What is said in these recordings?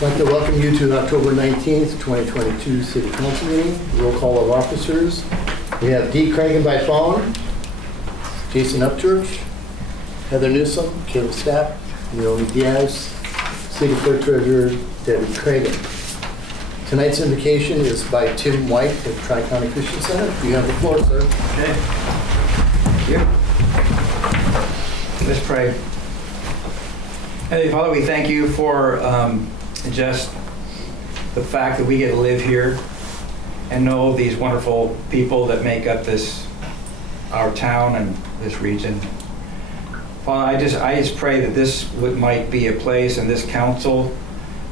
I'd like to welcome you to the October 19th, 2022 City Council meeting. Roll call of officers. We have Dee Cragen by phone, Jason Upchurch, Heather Newsom, Caleb Stapp, Naomi Diaz, City Clerk Treasurer Debbie Cragen. Tonight's invocation is by Tim White at Tri-County Christian Center. You have the floor, sir. Okay. Thank you. Let's pray. Heavenly Father, we thank you for just the fact that we get to live here and know these wonderful people that make up our town and this region. Father, I just pray that this might be a place, and this council,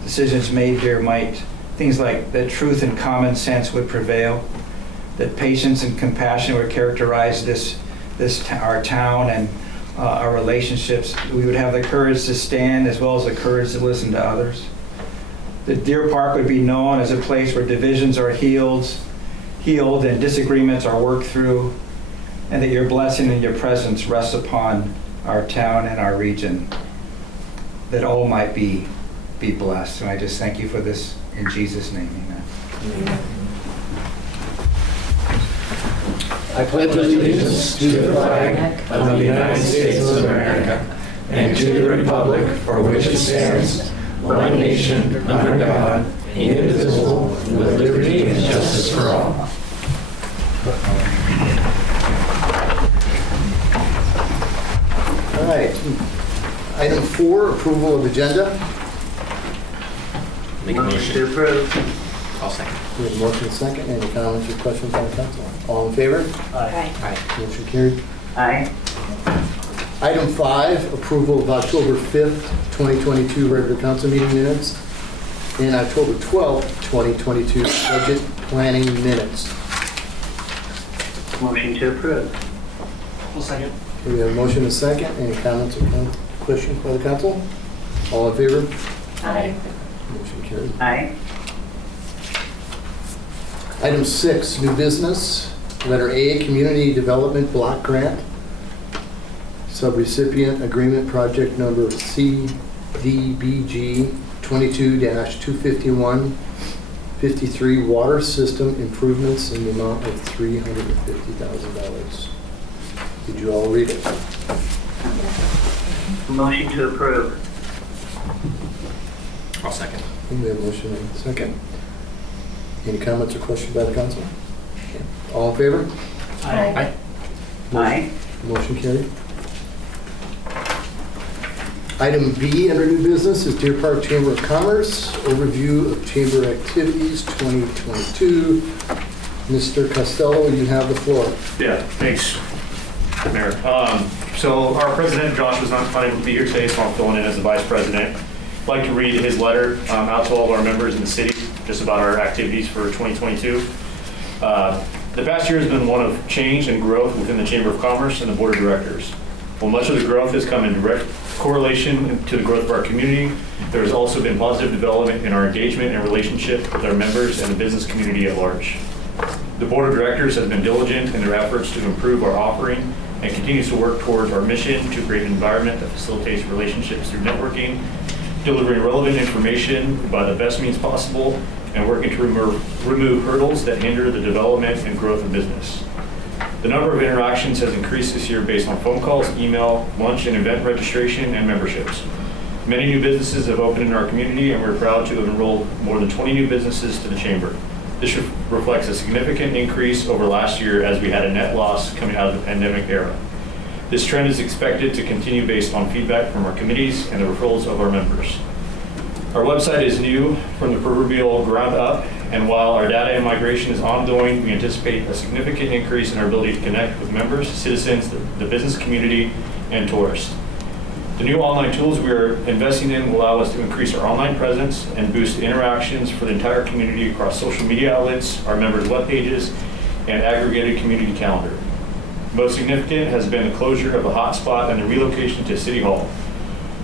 decisions made here things like that truth and common sense would prevail, that patience and compassion would characterize our town and our relationships. We would have the courage to stand as well as the courage to listen to others. That Deer Park would be known as a place where divisions are healed and disagreements are worked through, and that your blessing and your presence rests upon our town and our region, that all might be blessed. And I just thank you for this in Jesus' name, amen. Amen. I pledge allegiance to the flag of the United States of America and to the republic for which it stands, one nation, under God, indivisible, with liberty and justice for all. All right. Item 4, approval of agenda. Make a motion to approve. I'll second. We have a motion second. Any comments or questions on the council? All in favor? Aye. Aye. Motion carried. Aye. Item 5, approval of October 5th, 2022 regular council meeting minutes and October 12th, 2022 budget planning minutes. Motion to approve. I'll second. Okay, we have a motion and second. Any comments or questions by the council? All in favor? Aye. Motion carried. Aye. Item 6, new business. Letter A, Community Development Block Grant. Subrecipient Agreement Project Number CDBG 22-251-53 Water System Improvements in the amount of $350,000. Did you all read it? Motion to approve. I'll second. We have a motion and a second. Any comments or questions by the council? All in favor? Aye. Aye. Motion carried. Item B under new business is Deer Park Chamber of Commerce, overview of chamber activities 2022. Mr. Costello, you have the floor. Yeah, thanks, Mayor. So our president, Josh, was not able to be here today, so I'm filling in as the vice president. I'd like to read his letter out to all of our members in the city, just about our activities for 2022. The past year has been one of change and growth within the Chamber of Commerce and the Board of Directors. While much of the growth has come in direct correlation to the growth of our community, there has also been positive development in our engagement and relationship with our members and the business community at large. The Board of Directors has been diligent in their efforts to improve our offering and continues to work towards our mission to create an environment that facilitates relationships through networking, delivering relevant information by the best means possible, and working to remove hurdles that hinder the development and growth of business. The number of interactions has increased this year based on phone calls, email, lunch and event registration, and memberships. Many new businesses have opened in our community, and we're proud to have enrolled more than 20 new businesses to the Chamber. This reflects a significant increase over last year as we had a net loss coming out of the pandemic era. This trend is expected to continue based on feedback from our committees and the referrals of our members. Our website is new from the proverbial ground up, and while our data and migration is ongoing, we anticipate a significant increase in our ability to connect with members, citizens, the business community, and tourists. The new online tools we are investing in will allow us to increase our online presence and boost interactions for the entire community across social media outlets, our members' web pages, and aggregated community calendar. Most significant has been the closure of a hotspot and the relocation to City Hall.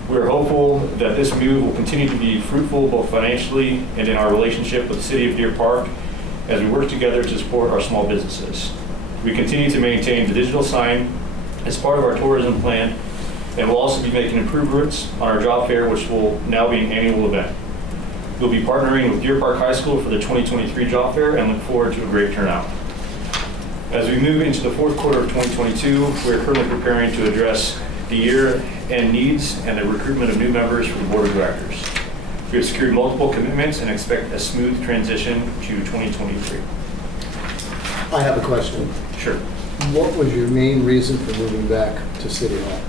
We are hopeful that this move will continue to be fruitful both financially and in our relationship with the City of Deer Park as we work together to support our small businesses. We continue to maintain the digital sign as part of our tourism plan, and we'll also be making improvements on our job fair, which will now be an annual event. We'll be partnering with Deer Park High School for the 2023 job fair and look forward to a great turnout. As we move into the fourth quarter of 2022, we are currently preparing to address the year-end needs and the recruitment of new members for the board of directors. We have secured multiple commitments and expect a smooth transition to 2023. I have a question. Sure. What was your main reason for moving back to City Hall?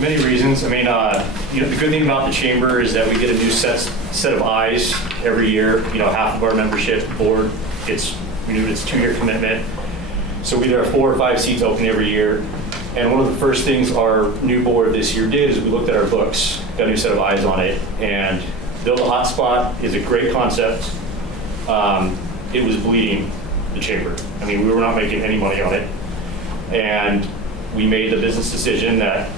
Many reasons. I mean, the good thing about the chamber is that we get a new set of eyes every year. Half of our membership board gets renewed its 2-year commitment. So we either have 4 or 5 seats open every year. And one of the first things our new board this year did is we looked at our books, got a new set of eyes on it, and Build a Hotspot is a great concept. It was bleeding the chamber. I mean, we were not making any money on it. And we made the business decision that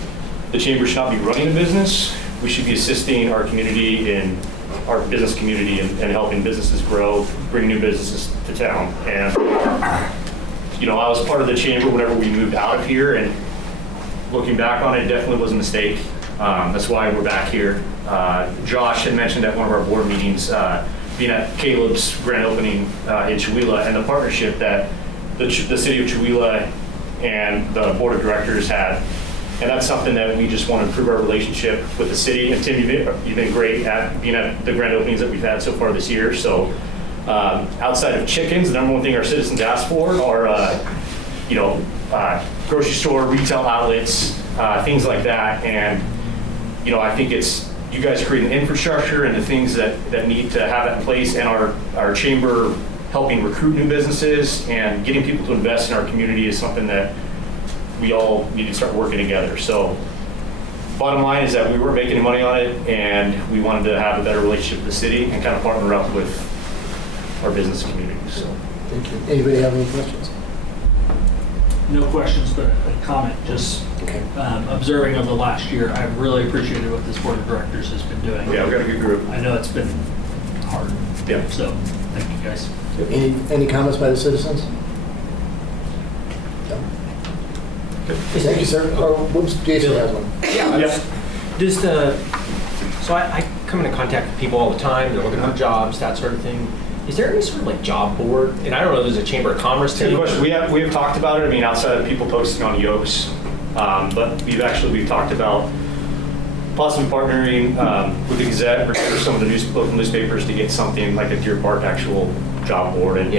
the chamber should not be running a business. We should be assisting our community in our business community and helping businesses grow, bring new businesses to town. And, I was part of the chamber whenever we moved out of here, and looking back on it, definitely was a mistake. That's why we're back here. Josh had mentioned at one of our board meetings, being at Caleb's grand opening in Chewelah, and the partnership that the city of Chewelah and the board of directors had. And that's something that we just want to improve our relationship with the city. And Tim, you've been great at being at the grand openings that we've had so far this year. So outside of chickens, the number one thing our citizens ask for are, grocery store, retail outlets, things like that. And, I think it's you guys creating the infrastructure and the things that need to have that in place, and our chamber helping recruit new businesses and getting people to invest in our community is something that we all need to start working together. So bottom line is that we weren't making any money on it, and we wanted to have a better relationship with the city and kind of partner up with our business community. So Thank you. Anybody have any questions? No questions, but a comment, just Okay. Observing over the last year, I've really appreciated what this board of directors has been doing. yeah, we've got a good group. I know it's been hard. Yeah. So, thank you guys. Any comments by the citizens? No. Thank you, sir. Oh, whoops, Jason has one. Yeah. Just, so I come into contact with people all the time. They're looking for jobs, that sort of thing. Is there any sort of job board? And I don't know if there's a Chamber of Commerce Good team. question. We have talked about it. I mean, outside of people posting on Yokes, but we've talked about possibly partnering with the Gazette or some of the local newspapers to get something like a Deer Park actual job board. And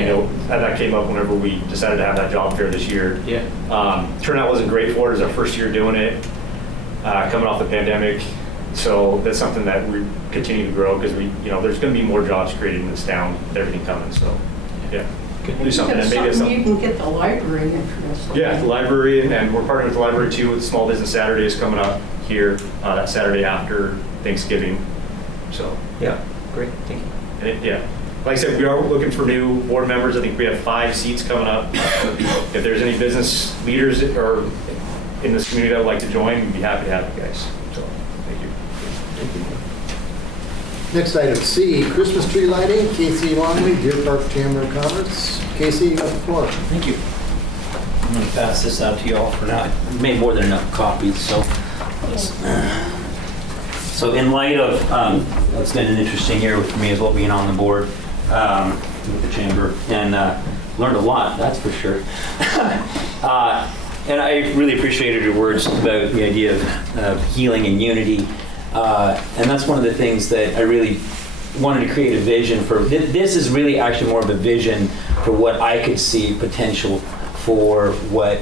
that came up whenever we decided to have that job fair this year. Yeah. Turnout wasn't great for it. It was our first year doing it, coming off the pandemic. So that's something that we continue to grow, because there's going to be more jobs created in this town with everything coming. So yeah, we'll do something. And maybe you can get the library interested. Yeah, the library, and we're partnering with the library too with Small Business Saturdays coming up here that Saturday after Thanksgiving. So Yeah, great, thank you. and like I said, we are looking for new board members. I think we have 5 seats coming up. If there's any business leaders or in this community that would like to join, we'd be happy to have you guys. So thank you. Next item, C, Christmas tree lighting, Casey Longley, Deer Park Chamber of Commerce. Casey, you have the floor. Thank you. I'm going to pass this out to you all for now. I made more than enough copies, so in light of, it's been an interesting year for me as well, being on the board with the chamber, and learned a lot, that's for sure. And I really appreciated your words about the idea of healing and unity. And that's one of the things that I really wanted to create a vision for. This is really actually more of a vision for what I could see potential for what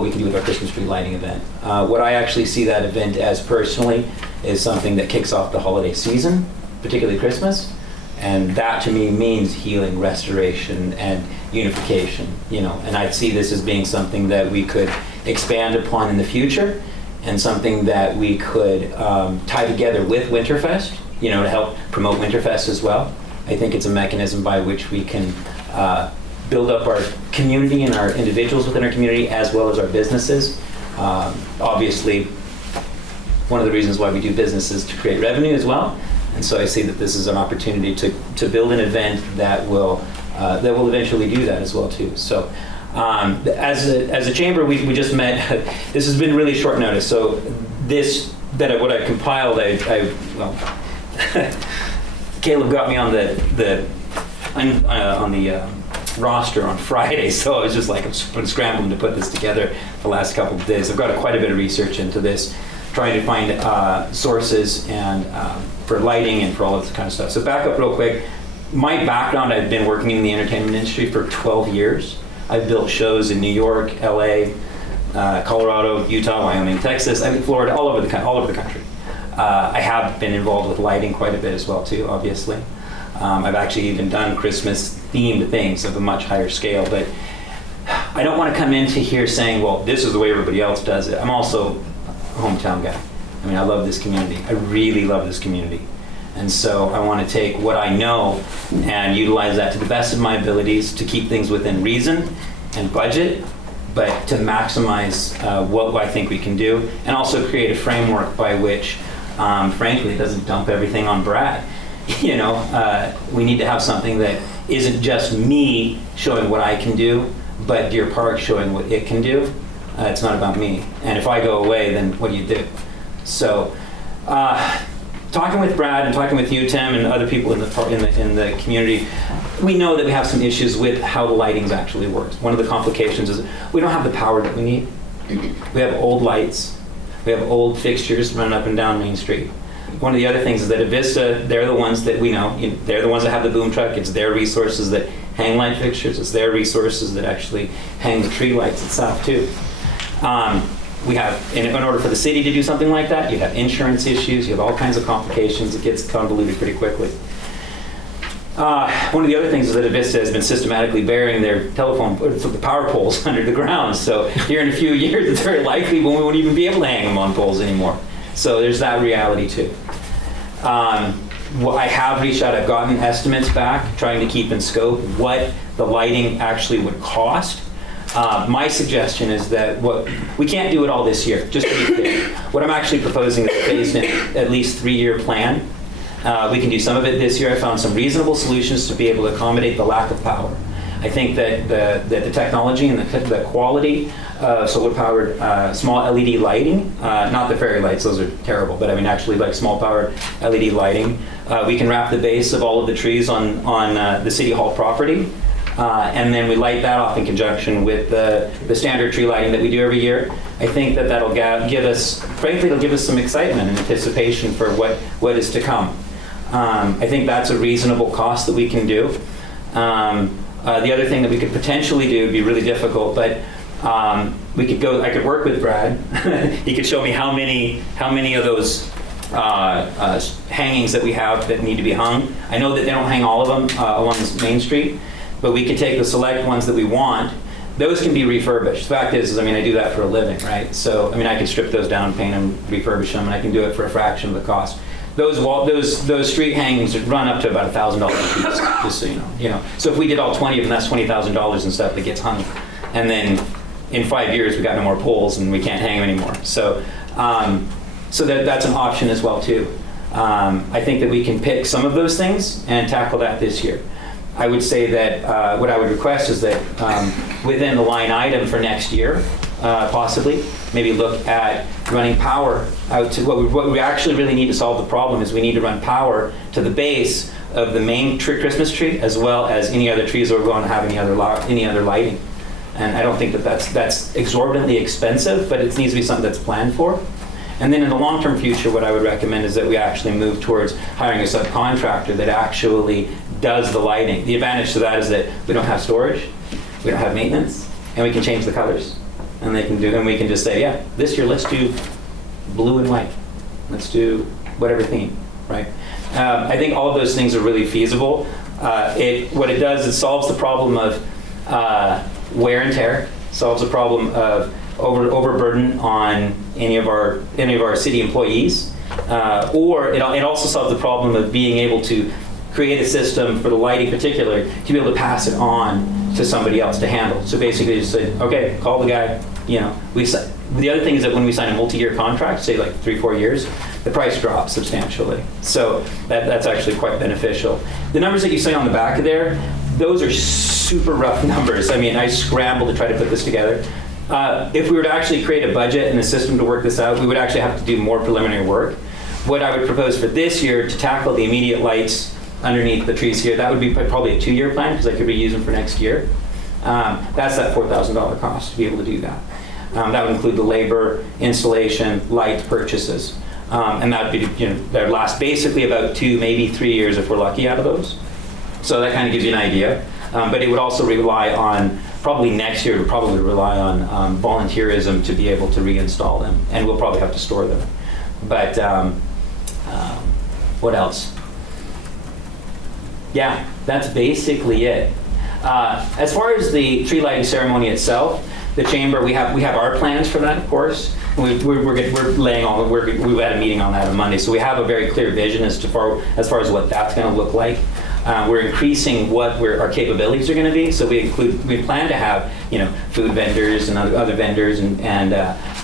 we can do with our Christmas tree lighting event. What I actually see that event as personally is something that kicks off the holiday season, particularly Christmas. And that to me means healing, restoration, and unification. And I see this as being something that we could expand upon in the future, and something that we could tie together with Winterfest, to help promote Winterfest as well. I think it's a mechanism by which we can build up our community and our individuals within our community, as well as our businesses. Obviously, one of the reasons why we do business is to create revenue as well. And so I see that this is an opportunity to build an event that will eventually do that as well too. So as a chamber, we just met. This has been really short notice. So what I've compiled, Caleb got me on the roster on Friday, so I was just like, I've been scrambling to put this together the last couple of days. I've got quite a bit of research into this, trying to find sources and for lighting and for all of this kind of stuff. So back up real quick. My background, I've been working in the entertainment industry for 12 years. I've built shows in New York, LA, Colorado, Utah, Wyoming, Texas, I mean Florida, all over the country. I have been involved with lighting quite a bit as well too, obviously. I've actually even done Christmas themed things of a much higher scale, but I don't want to come into here saying, well, this is the way everybody else does it. I'm also a hometown guy. I mean, I love this community. I really love this community. And so I want to take what I know and utilize that to the best of my abilities to keep things within reason and budget, but to maximize what I think we can do, and also create a framework by which, frankly, it doesn't dump everything on Brad. You know, we need to have something that isn't just me showing what I can do, but Deer Park showing what it can do. It's not about me. And if I go away, then what do you do? So, talking with Brad and talking with you, Tim, and other people in the community, we know that we have some issues with how the lighting actually works. One of the complications is we don't have the power that we need. We have old lights. We have old fixtures running up and down Main Street. One of the other things is that Avista, they're the ones that we know. They're the ones that have the boom truck. It's their resources that hang light fixtures. It's their resources that actually hang the tree lights itself too. We have, in order for the city to do something like that, you have insurance issues, you have all kinds of complications. It gets convoluted pretty quickly. One of the other things is that Avista has been systematically burying their the power poles under the ground. So here in a few years, it's very likely when we won't even be able to hang them on poles anymore. So there's that reality too. I have reached out, I've gotten estimates back, trying to keep in scope what the lighting actually would cost. My suggestion is that we can't do it all this year, just to be clear. What I'm actually proposing is a phased in, at least 3-year plan. We can do some of it this year. I found some reasonable solutions to be able to accommodate the lack of power. I think that the technology and the quality of solar-powered small LED lighting, not the fairy lights, those are terrible, but I mean actually like small-powered LED lighting. We can wrap the base of all of the trees on the City Hall property. And then we light that off in conjunction with the standard tree lighting that we do every year. I think that that'll give us, frankly, it'll give us some excitement and anticipation for what is to come. I think that's a reasonable cost that we can do. The other thing that we could potentially do would be really difficult, but I could work with Brad. He could show me how many of those hangings that we have that need to be hung. I know that they don't hang all of them along Main Street, but we could take the select ones that we want. Those can be refurbished. The fact is, I mean, I do that for a living, right? So, I mean, I can strip those down, paint them, refurbish them, and I can do it for a fraction of the cost. Those street hangings run up to about $1,000 a piece, just so you know. You know. So if we did all 20 of them, that's $20,000 and stuff that gets hung. And then in 5 years, we got no more poles and we can't hang them anymore. So, that's an option as well too. I think that we can pick some of those things and tackle that this year. I would say that what I would request is that within the line item for next year, possibly, maybe look at running power out to what we actually really need to solve the problem is we need to run power to the base of the main Christmas tree as well as any other trees that we're going to have any other lighting. And I don't think that that's exorbitantly expensive, but it needs to be something that's planned for. And then in the long-term future, what I would recommend is that we actually move towards hiring a subcontractor that actually does the lighting. The advantage to that is that we don't have storage, we don't have maintenance, and we can change the colors. And we can just say, yeah, this year let's do blue and white. Let's do whatever theme, right? I think all of those things are really feasible. What it does is solves the problem of wear and tear, solves the problem of overburden on any of our city employees, or it also solves the problem of being able to create a system for the lighting in particular to be able to pass it on to somebody else to handle. So basically just say, okay, call the guy, you know. The other thing is that when we sign a multi-year contract, say like 3-4 years, the price drops substantially. So that's actually quite beneficial. The numbers that you see on the back of there, those are super rough numbers. I mean, I scrambled to try to put this together. If we were to actually create a budget and a system to work this out, we would actually have to do more preliminary work. What I would propose for this year to tackle the immediate lights underneath the trees here. That would be probably a 2-year plan because I could reuse them for next year. That's that $4,000 cost to be able to do that. That would include the labor, installation, light purchases. And that would be, that would last basically about 2, maybe 3 years if we're lucky out of those. So that kind of gives you an idea. But it would also rely on, probably next year, it would probably rely on volunteerism to be able to reinstall them. And we'll probably have to store them. But what else? Yeah, that's basically it. As far as the tree lighting ceremony itself, the chamber, we have our plans for that, of course. We're laying all we had a meeting on that on Monday, so we have a very clear vision as far as what that's going to look like. We're increasing what our capabilities are going to be. So we plan to have food vendors and other vendors and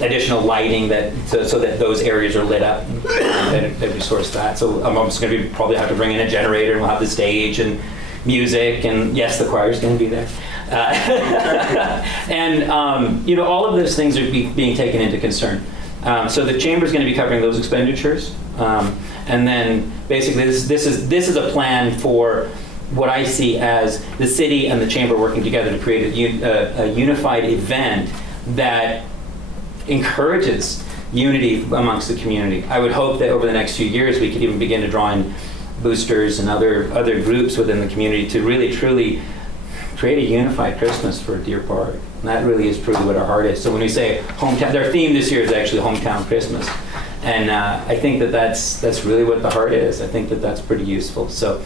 additional lighting so that those areas are lit up that we source that. So I'm just going to probably have to bring in a generator and we'll have the stage and music and yes, the choir's going to be there. And all of those things are being taken into concern. So the chamber's going to be covering those expenditures. And then basically this is a plan for what I see as the city and the chamber working together to create a unified event that encourages unity amongst the community. I would hope that over the next few years we could even begin to draw in boosters and other groups within the community to really truly create a unified Christmas for Deer Park. And that really is truly what our heart is. So when we say hometown, their theme this year is actually Hometown Christmas. And I think that's really what the heart is. I think that's pretty useful. So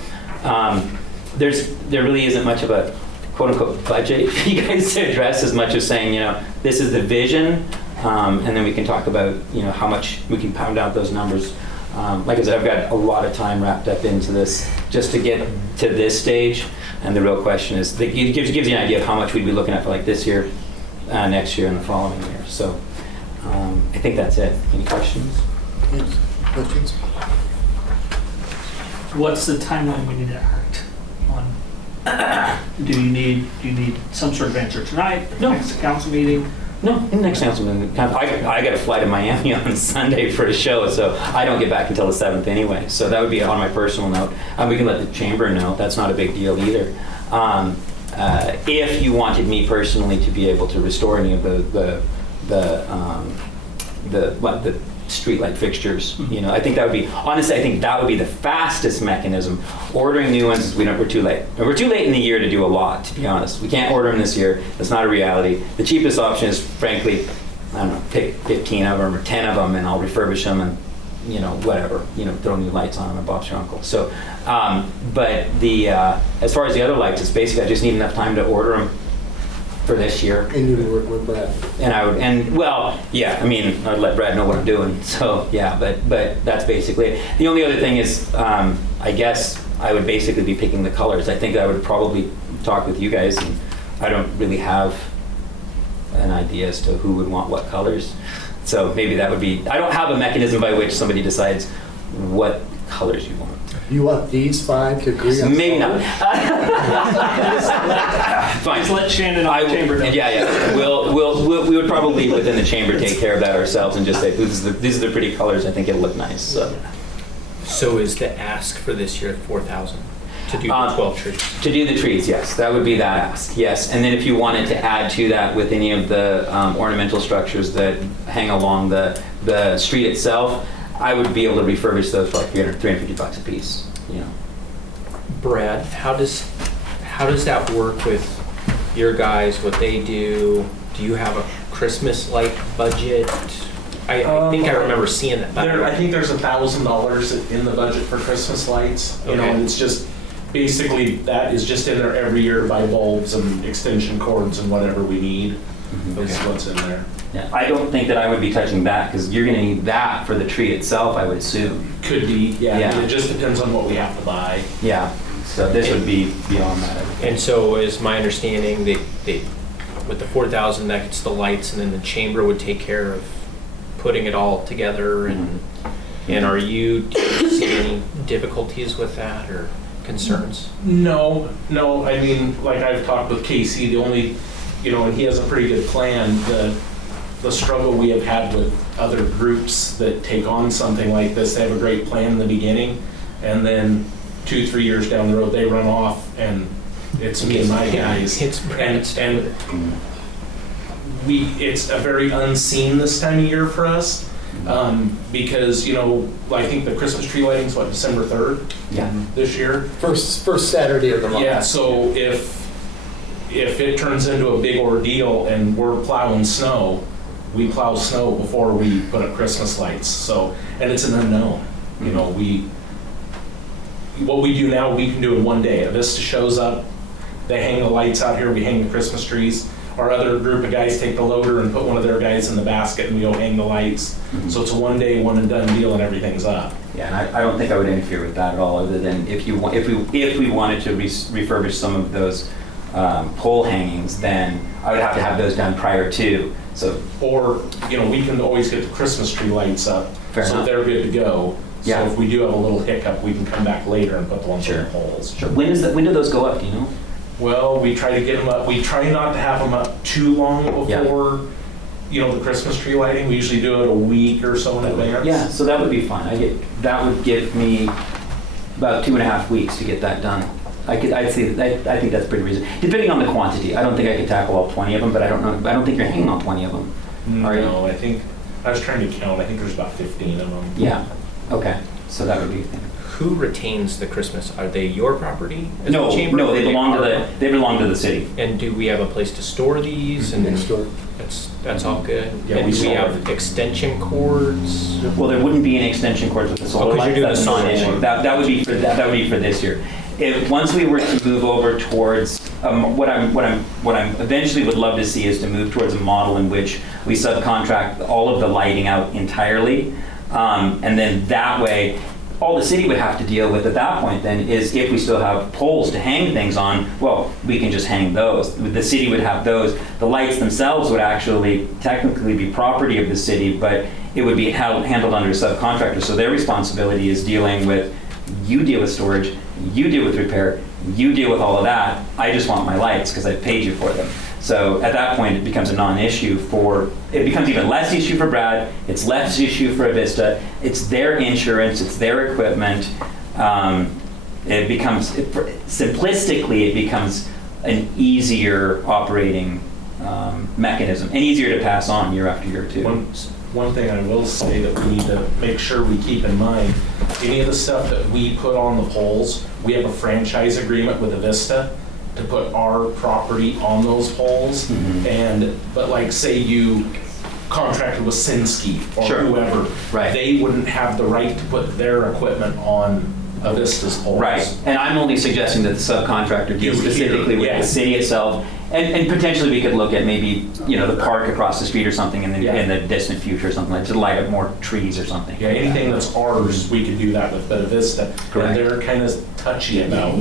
there really isn't much of a quote unquote budget for you guys to address as much as saying, this is the vision. And then we can talk about, how much we can pound out those numbers. Like I said, I've got a lot of time wrapped up into this just to get to this stage. And the real question is, it gives you an idea of how much we'd be looking at for like this year, next year, and the following year. So I think that's it. Any questions? Yes. Questions? What's the timeline we need to act on? Do you need some sort of answer tonight? No. Next council meeting? No, next council meeting. I got to fly to Miami on Sunday for a show, so I don't get back until the 7th anyway. So that would be on my personal note. We can let the chamber know. That's not a big deal either. If you wanted me personally to be able to restore any of the streetlight fixtures, I think that would be, honestly, I think that would be the fastest mechanism. Ordering new ones is we're too late. And we're too late in the year to do a lot, to be honest. We can't order them this year. That's not a reality. The cheapest option is, frankly, I don't know, pick 15 of them or 10 of them and I'll refurbish them and, whatever, throw new lights on them and Bob's your uncle. So, but as far as the other lights, it's basically I just need enough time to order them for this year. And you would work with Brad. I'd let Brad know what I'm doing. So yeah, but that's basically it. The only other thing is, I guess I would basically be picking the colors. I think I would probably talk with you guys, and I don't really have an idea as to who would want what colors. So maybe that would be, I don't have a mechanism by which somebody decides what colors you want. You want these 5 to agree on? Maybe not. Fine. Just let Shannon on the chamber know. Yeah. We would probably within the chamber take care of that ourselves and just say, these are the pretty colors. I think it'll look nice. So is the ask for this year 4,000 to do the 12 trees? To do the trees, yes. That would be that ask, yes. And then if you wanted to add to that with any of the ornamental structures that hang along the street itself, I would be able to refurbish those for like $350 a piece. Brad, how does that work with your guys? What they do? Do you have a Christmas light budget? I think I remember seeing that. I think there's $1,000 in the budget for Christmas lights. And it's just basically that is just in there every year to buy bulbs and extension cords and whatever we need. Is what's in there. Yeah, I don't think that I would be touching that because you're going to need that for the tree itself, I would assume. Could be, yeah. It just depends on what we have to buy. Yeah, so this would be beyond that. And so is my understanding that with the 4,000, that gets the lights, and then the chamber would take care of putting it all together. And do you see any difficulties with that or concerns? No. I mean, like I've talked with Casey, the only, and he has a pretty good plan. The struggle we have had with other groups that take on something like this, they have a great plan in the beginning, and then 2-3 years down the road, they run off and it's me and my guys. It's and it's a very unseen this time of year for us, because, you know, I think the Christmas tree lighting's what, December 3rd? Yeah. This year? First Saturday of the month. Yeah, so if it turns into a big ordeal and we're plowing snow, we plow snow before we put up Christmas lights. So, and it's an unknown. You know, what we do now, we can do in one day. Avista shows up, they hang the lights out here, we hang the Christmas trees. Our other group of guys take the loader and put one of their guys in the basket and we go hang the lights. So it's a one day, one and done deal and everything's up. Yeah, and I don't think I would interfere with that at all, other than if we wanted to refurbish some of those pole hangings, then I would have to have those done prior to. So, or, you know, we can always get the Christmas tree lights up, Fair so enough. they're good to go. Yeah. So if we do have a little hiccup, we can come back later and put the ones on Sure. the poles. sure. When do those go up? Do you know? Well, we try to get them up. We try not to have them up too long before, you know, the Christmas tree lighting. We usually do it a week or so in advance. Yeah, so that would be fine. That would give me about 2.5 weeks to get that done. I think that's pretty reasonable. Depending on the quantity, I don't think I could tackle all 20 of them, but I don't know. I don't think you're hanging on 20 of them. Are you? No, I think I was trying to count. I think there's about 15 of them. Yeah. Okay. So that would be. Who retains the Christmas? Are they your property? as No, the chamber, no, or they belong to are- they belong to the city. And do we have a place to store these? And Next door. that's all good. Yeah, and we do we store have everything. extension cords? Well, there wouldn't be any extension cords with the solar 'cause you're lights. doing That's the a solar non-issue. one. That would be for this year. Once we were to move over towards what I'm eventually would love to see is to move towards a model in which we subcontract all of the lighting out entirely, and then that way, all the city would have to deal with at that point then is if we still have poles to hang things on, well, we can just hang those. The city would have those. The lights themselves would actually technically be property of the city, but it would be handled under a subcontractor. So their responsibility is dealing with, you deal with storage, you deal with repair, you deal with all of that. I just want my lights because I paid you for them. So at that point, it becomes a non-issue it becomes even less issue for Brad, it's less issue for Avista, it's their insurance, it's their equipment. Simplistically, it becomes an easier operating mechanism and easier to pass on year after year too. One thing I will say that we need to make sure we keep in mind, any of the stuff that we put on the poles, we have a franchise agreement with Avista to put our property on those poles. But like say you contracted with Sinsky or Sure. whoever, Right. they wouldn't have the right to put their equipment on Avista's poles. Right, and I'm only suggesting that the subcontractor deals specifically with Yeah. the city itself, and potentially we could look at maybe, the park across the street or something in the distant future or something, like to light up more trees or something. Yeah, anything that's ours, we could do that with, but Avista, Correct. and they're kind of touchy about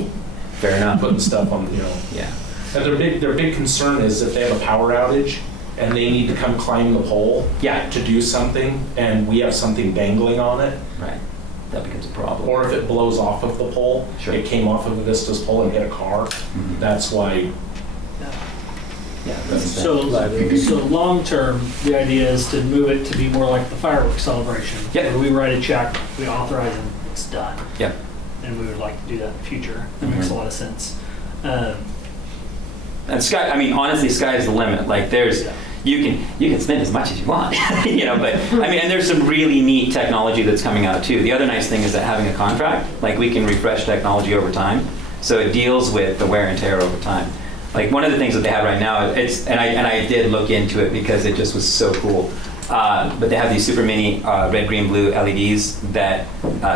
Fair enough. putting stuff on, Yeah. And their big concern is if they have a power outage and they need to come climb the pole Yeah. to do something, and we have something dangling on it, Right, that becomes a problem. or if it blows off of the pole, Sure. it came off of Avista's pole and hit a car, that's why. Yeah, that's So long-term, the idea is to move it to be more like the fireworks celebration. Yep. Where we write a check, we authorize them, it's done. Yep. And we would like to do that in the future. That makes a lot of sense. And honestly, sky's the limit. Like you can spend as much as you want, but and there's some really neat technology that's coming out too. The other nice thing is that having a contract, like we can refresh technology over time. So it deals with the wear and tear over time. Like one of the things that they have right now, I did look into it because it just was so cool. But they have these super mini red, green, blue LEDs that,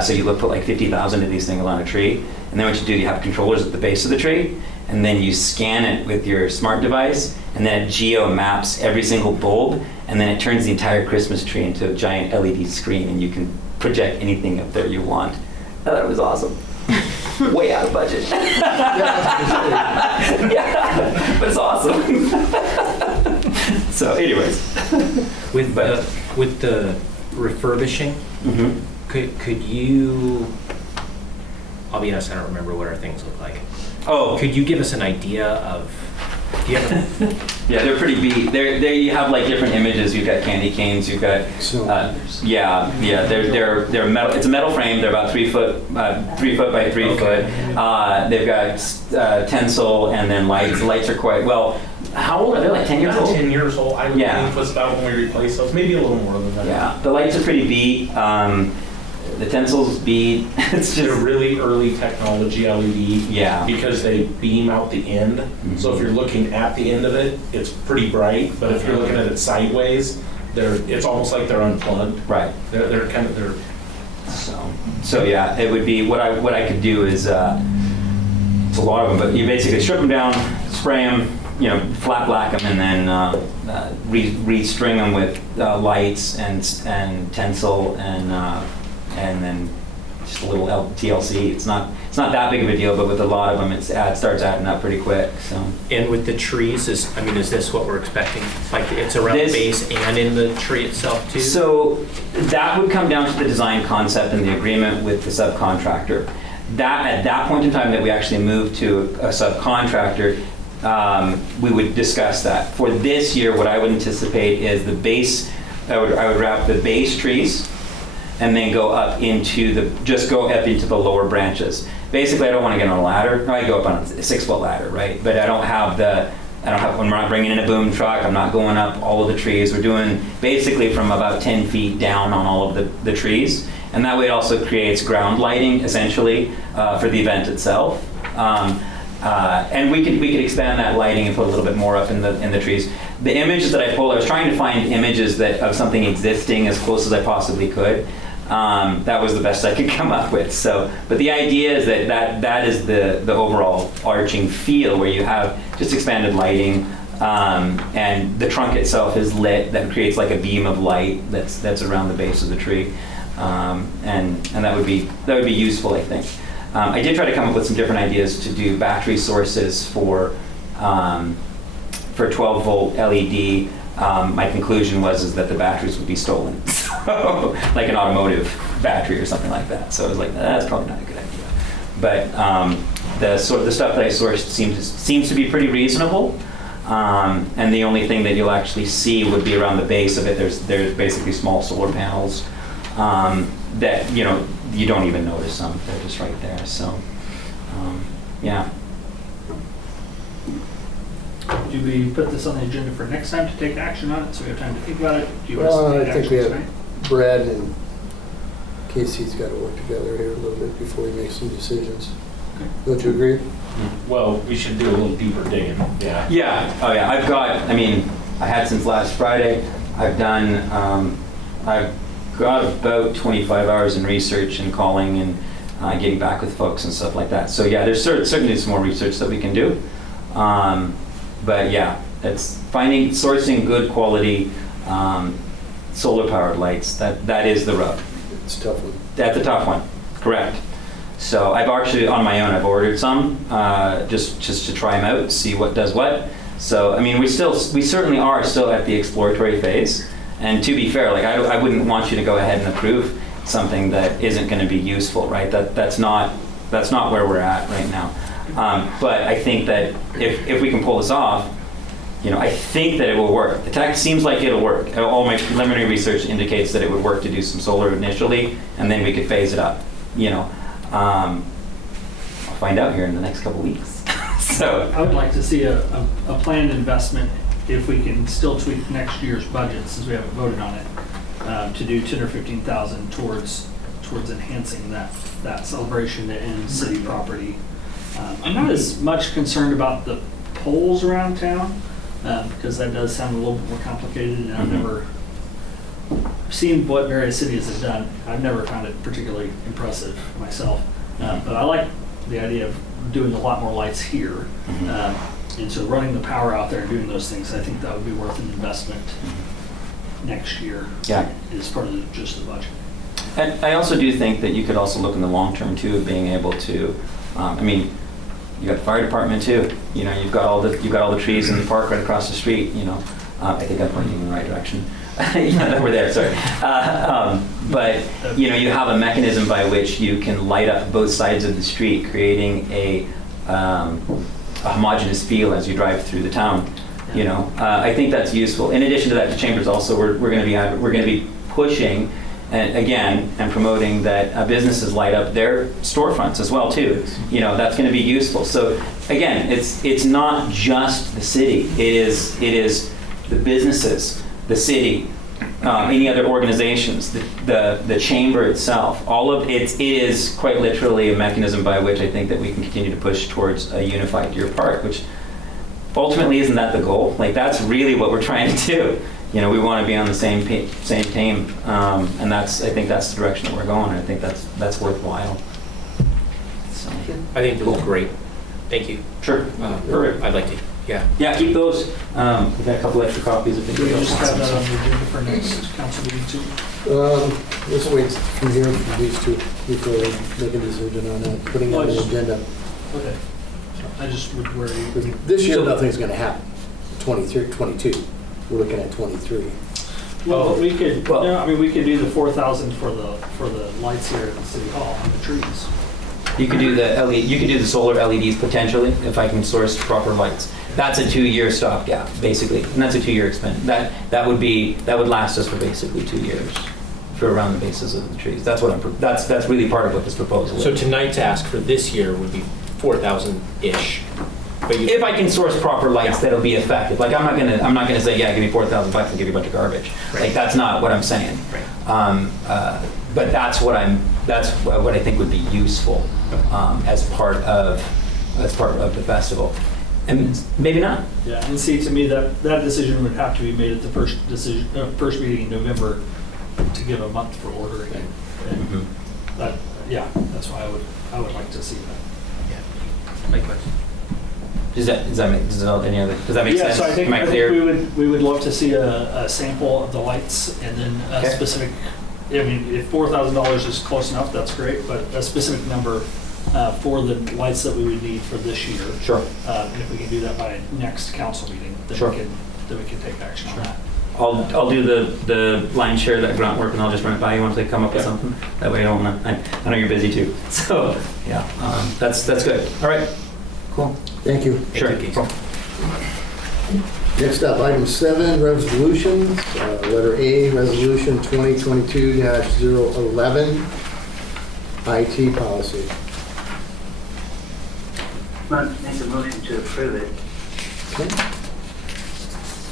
so you put like 50,000 of these things on a tree. And then what you do, you have controllers at the base of the tree, and then you scan it with your smart device, and then it geo maps every single bulb, and then it turns the entire Christmas tree into a giant LED screen, and you can project anything up there you want. I thought it was awesome. Way out of budget. Yeah, but it's awesome. So anyways. With the refurbishing, could you? I'll be honest, I don't remember what our things look like. Oh, Could you give us an idea of Do you have Yeah, they're pretty beat. There you have like different images. You've got candy canes. You've got yeah. They're metal. It's a metal frame. They're about 3 foot, 3 foot by 3 foot. They've got tinsel and then lights. The lights are quite well. How old are they? Like 10 years About old? 10 years old, I would Yeah. think was about when we replaced those, maybe a little more than that. Yeah, the lights are pretty beat. The tinsel's beat. It's They're just really early technology LED. Yeah. Because they beam out the end. So if you're looking at the end of it, it's pretty bright, but if you're looking at it sideways, it's almost like they're unplugged. right. They're kind of, So yeah, it would be what I could do is it's a lot of them, but you basically strip them down, spray them, flat black them, and then restring them with lights and tinsel and then just a little TLC. It's not that big of a deal, but with a lot of them, it starts adding up pretty quick. So. And with the trees, is this what we're expecting? Like it's around the base and in the tree itself too? So that would come down to the design concept and the agreement with the subcontractor. At that point in time that we actually moved to a subcontractor, we would discuss that. For this year, what I would anticipate is the base, I would wrap the base trees and then go up into the lower branches. Basically, I don't want to get on a ladder. No, I go up on a 6-foot ladder, right? But when we're not bringing in a boom truck, I'm not going up all of the trees. We're doing basically from about 10 feet down on all of the trees. And that way it also creates ground lighting, essentially, for the event itself. And we could expand that lighting and put a little bit more up in the trees. The images that I pulled, I was trying to find images of something existing as close as I possibly could. That was the best I could come up with. So, but the idea is that is the overall arching feel where you have just expanded lighting, and the trunk itself is lit. That creates like a beam of light that's around the base of the tree, and that would be useful, I think. I did try to come up with some different ideas to do battery sources for 12-volt LED. My conclusion was that the batteries would be stolen, so, like an automotive battery or something like that. So I was like, that's probably not a good idea. But the stuff that I sourced seems to be pretty reasonable. And the only thing that you'll actually see would be around the base of it. There's basically small solar panels that you don't even notice them. They're just right there. So yeah. Do we put this on the agenda for next time to take action on it, so we have time to think about it? Do you want Well, us to I take think we action have tonight? Brad and Casey's got to work together here a little bit before we make some decisions. Okay. Don't you agree? well, we should do a little deeper digging, yeah. Yeah. Oh yeah. I had since last Friday. I've got about 25 hours in research and calling and getting back with folks and stuff like that. So yeah, there's certainly some more research that we can do. But yeah, it's sourcing good quality solar powered lights. That is the rub. It's a tough one. That's the tough one, correct. So I've actually, on my own, I've ordered some just to try them out, see what does what. So I mean, we certainly are still at the exploratory phase. And to be fair, like I wouldn't want you to go ahead and approve something that isn't going to be useful, right? That's not where we're at right now. But I think that if we can pull this off, I think that it will work. The tech seems like it'll work. All my preliminary research indicates that it would work to do some solar initially, and then we could phase it up. I'll find out here in the next couple weeks. So I would like to see a planned investment, if we can still tweak next year's budget, since we haven't voted on it, to do 10 or 15,000 towards enhancing that celebration and city property. I'm not as much concerned about the poles around town, because that does sound a little bit more complicated, and I've never seen what various cities have done. I've never found it particularly impressive myself, but I like the idea of doing a lot more lights here. And so running the power out there and doing those things, I think that would be worth an investment next year. Yeah. As part of the budget. And I also do think that you could also look in the long term too of being able to, you got the fire department too. You've got all the trees in the park right across the street. I think I'm pointing in the right direction. We're there. Sorry. But you have a mechanism by which you can light up both sides of the street, creating a a homogeneous feel as you drive through the town. You know, I think that's useful. In addition to that, the chambers also we're going to be pushing and promoting that businesses light up their storefronts as well too. You know, that's going to be useful. So again, it's not just the city. It is the businesses, the city, any other organizations, the chamber itself. All of it is quite literally a mechanism by which I think that we can continue to push towards a unified Deer Park, which ultimately isn't that the goal? Like that's really what we're trying to do. You know, we want to be on the same team, and I think that's the direction that we're going. I think that's worthwhile. So, I think those are great. Thank you. sure. Perfect. I'd like to, yeah. Yeah, keep those. We've got a couple extra copies if Do we anybody just else have wants that on some. the agenda for next council meeting too? Let's wait from here for these two before we make a decision on that, putting it on the agenda. Okay. I just would worry. Because this year, nothing's going to happen. 23, 22. We're looking at 23. Well, we could, Well- yeah, I mean, we could do the 4,000 for the lights here at the city hall on the trees. You could do the solar LEDs potentially if I can source proper lights. That's a 2-year stopgap basically, and that's a 2-year expense. That would last us for basically 2 years for around the bases of the trees. That's that's really part of what this proposal is. So tonight's ask for this year would be 4,000-ish. But If I can source proper lights that'll be effective. Like I'm not gonna say, yeah, give me $4,000 and give you a bunch of garbage. Right. Like that's not what I'm saying. Right. But that's what I think would be useful as part of the festival. And maybe not. Yeah, and see, to me, that decision would have to be made at the first meeting in November to give a month for ordering. And that, yeah, that's why I would like to see that. Likewise. Does that make Yeah, sense? so I think, Am I I clear? think we would love to see a sample of the lights and then a Okay. specific, I mean, if $4,000 is close enough, that's great, but a specific number for the lights that we would need for this year. Sure. And if we can do that by next council meeting, then Sure. we can take action on that. I'll do the line share, that grunt work, and I'll just run it by you once they come up with something. That way I don't want to, I know you're busy too. So, yeah, that's good. All right, cool. Thank you. Sure. Thank you, Keith. Next up, item 7, resolutions. Letter A, resolution 2022-011, IT policy. Make a motion to approve it. Okay.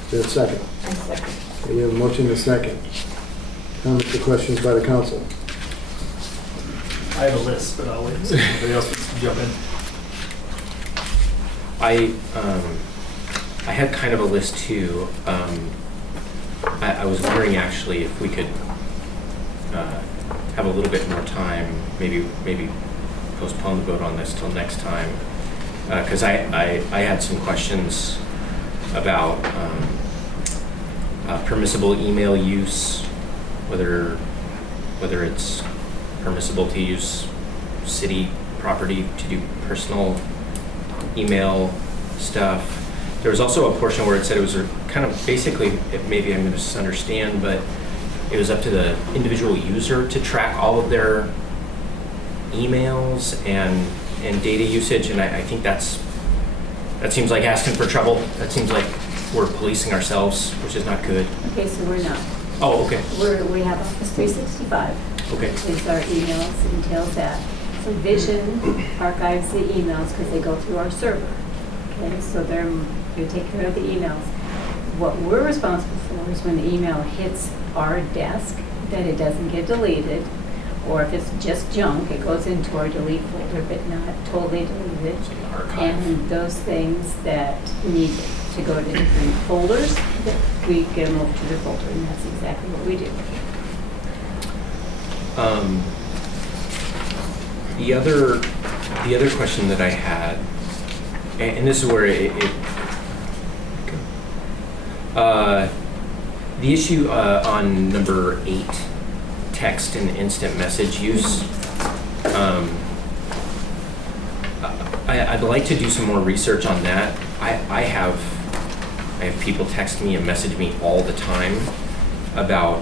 Is there a second? I second. We have a motion and a second. Comments or questions by the council? I have a list, but I'll wait and see if anybody else wants to jump in. I had kind of a list too. I was wondering actually if we could have a little bit more time, maybe postpone the vote on this till next time, because I had some questions about permissible email use, whether it's permissible to use city property to do personal email stuff. There was also a portion where it said it was kind of basically, maybe I'm going to misunderstand, but it was up to the individual user to track all of their emails and data usage, and I think that seems like asking for trouble. That seems like we're policing ourselves, which is not good. Okay, so we're not. Oh, okay. We have Office 365. Okay. Is our emails, entails that. So Vision archives the emails because they go through our server. Okay, so they take care of the emails. What we're responsible for is when the email hits our desk, that it doesn't get deleted, or if it's just junk, it goes into our delete folder, but not totally deleted. And those things that need to go to different folders, that we get them over to the folder, and that's exactly what we do. The other question that I had, and this is where the issue on number 8, text and instant message use. I'd like to do some more research on that. I have people text me and message me all the time about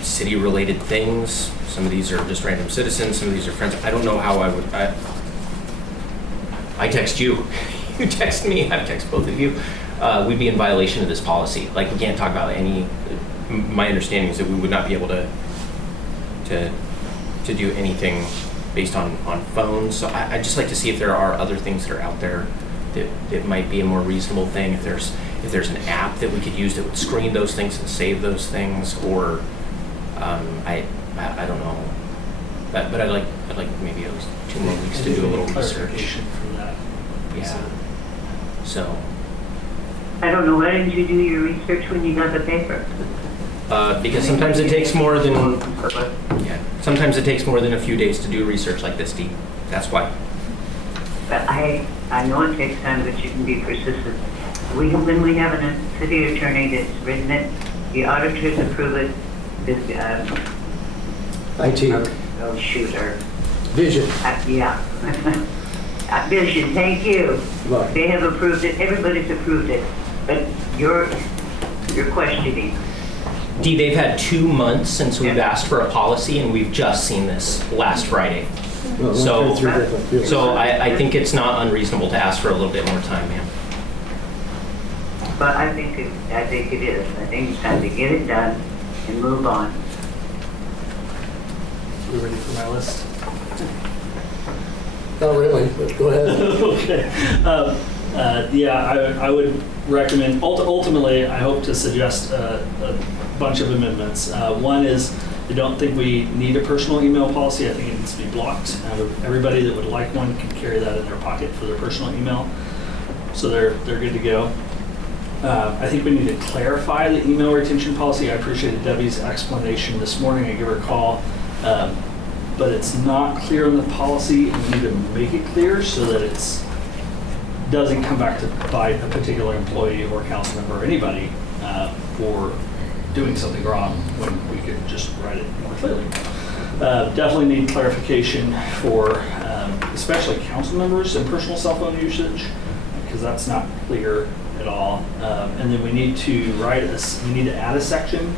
city-related things. Some of these are just random citizens. Some of these are friends. I don't know how I text you, you text me, I've texted both of you, we'd be in violation of this policy. Like, we can't talk about any, my understanding is that we would not be able to do anything based on phones. So I'd just like to see if there are other things that are out there that might be a more reasonable thing. If there's an app that we could use that would screen those things and save those things, or I don't know. But I'd like maybe 2 more weeks to do a little research. Clarification for that. Yeah. So, I don't know, why didn't you do your research when you got the paper? because sometimes it takes more than sometimes it takes more than a few days to do research like this, Dee. That's why. But I know it takes time, but you can be persistent. When we have a city attorney that's written it, the auditors approve it, IT, oh shoot, or, vision. yeah. Vision, thank you. Right. They have approved it, everybody's approved it, but you're questioning. Dee, they've had 2 months since we've Yeah. asked for a policy, and we've just seen this last Friday. Well, So- run through different fields. So I think it's not unreasonable to ask for a little bit more time, ma'am. But I think it is. I think it's time to get it done and move on. You ready for my list? Not really, but go ahead. Okay. Yeah, I would recommend, ultimately, I hope to suggest a bunch of amendments. One is, I don't think we need a personal email policy. I think it needs to be blocked. Everybody that would like one can carry that in their pocket for their personal email. So they're good to go. I think we need to clarify the email retention policy. I appreciated Debbie's explanation this morning. I give her a call. But it's not clear in the policy, and we need to make it clear so that it doesn't come back to bite a particular employee or council member or anybody for doing something wrong when we could just write it more clearly. Definitely need clarification for especially council members and personal cell phone usage, because that's not clear at all. And then we need to add a section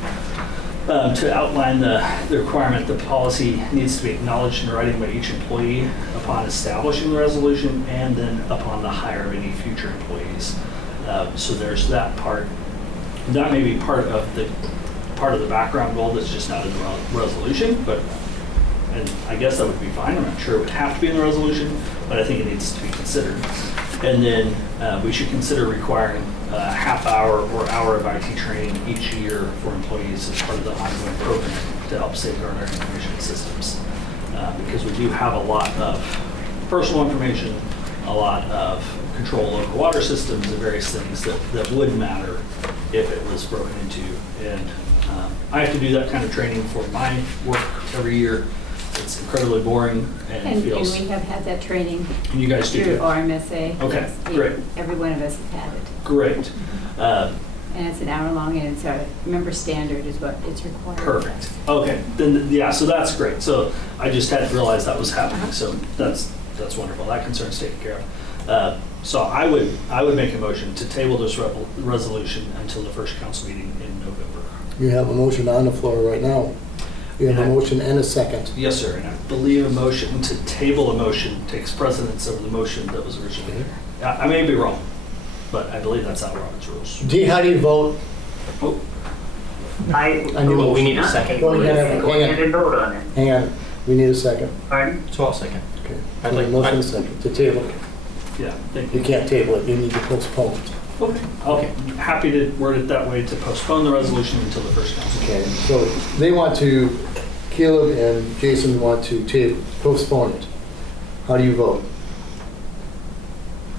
to outline the requirement. The policy needs to be acknowledged in writing by each employee upon establishing the resolution and then upon the hire of any future employees. So there's that part. That may be part of the background goal that's just not in the resolution, and I guess that would be fine. I'm not sure it would have to be in the resolution, but I think it needs to be considered. And then we should consider requiring a half hour or hour of IT training each year for employees as part of the ongoing program to help safeguard our information systems. Because we do have a lot of personal information, a lot of control over water systems and various things that would matter if it was broken into. And I have to do that kind of training for my work every year. It's incredibly boring and feels... And we have had that training And you guys do through too? RMSA. Okay, Yes, great. Every one of us has had it. Great. And it's an hour long, and it's a member standard is what it's required. Perfect. Okay, then, yeah, so that's great. So I just hadn't realized that was happening, so that's wonderful. That concern's taken care of. So I would make a motion to table this resolution until the first council meeting in November. You have a motion on the floor right now. You have a motion and a second. Yes, sir, and I believe a motion to table a motion takes precedence over the motion that was originally there. I may be wrong, but I believe that's how Robert's rules. Dee, how do you vote? Oh, Well, we need a second. Well, you gotta have- Go ahead and vote on it. Hang on, we need a second. Pardon? So I'll second. Okay. I'd like- Motion and a second to table. yeah, thank You you. can't table it, you need to postpone it. Okay, happy to word it that way to postpone the resolution until the first council. Okay, so they want to, Caleb and Jason want to postpone it. How do you vote?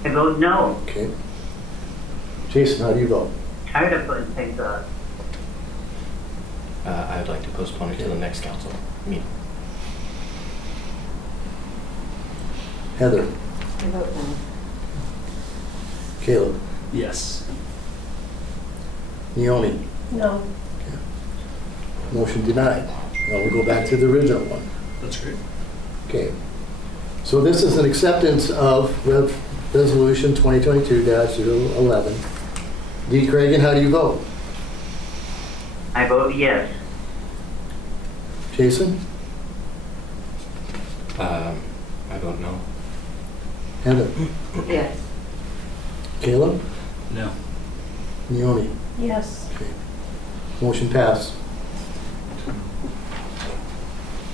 I vote no. Okay. Jason, how do you vote? Tired of putting things off. I would like to postpone it to the next council meeting. Heather, I vote no. Caleb, Yes. Naomi, No. motion denied. Now we'll go back to the original one. That's great. Okay. So this is an acceptance of Resolution 2022-011. Dee Cragen, how do you vote? I vote yes. Jason? I vote no. Heather? Yes. Caleb? No. Naomi? Yes. Okay. Motion passed.